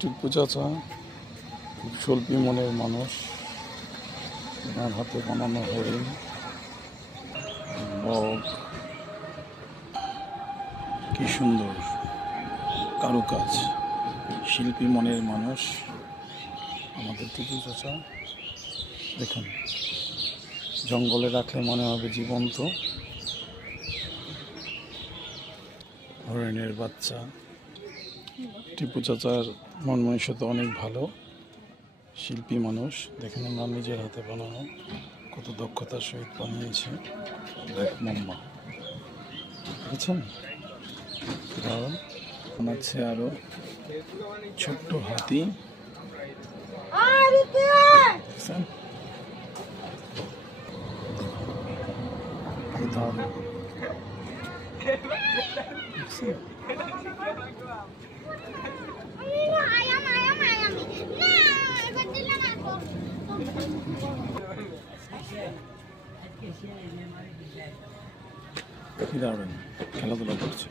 টিপু চাচা খুব স্বল্পী মনের মানুষ। ওনার হাতে বানানো হরিণ, বক, কি সুন্দর কারুকাজ। শিল্পী মনের মানুষ আমাদের টিপু চাচা। দেখুন, জঙ্গলে রাখলে মনে হবে জীবন্ত। হরিণের বাচ্চা। টিপু চাচার মন মানসিকতা অনেক ভালো, শিল্পী মানুষ। দেখেন ওনার নিজের হাতে বানানো, কত দক্ষতার সহিত বানিয়েছে। দেখ মাম্মা, বুঝছেন? দারুণ বানাচ্ছে। আরো ছোট্ট হাতি, দেখছেন? দারুণ, দেখছেন? কি দারুণ খেলাধুলা করছে।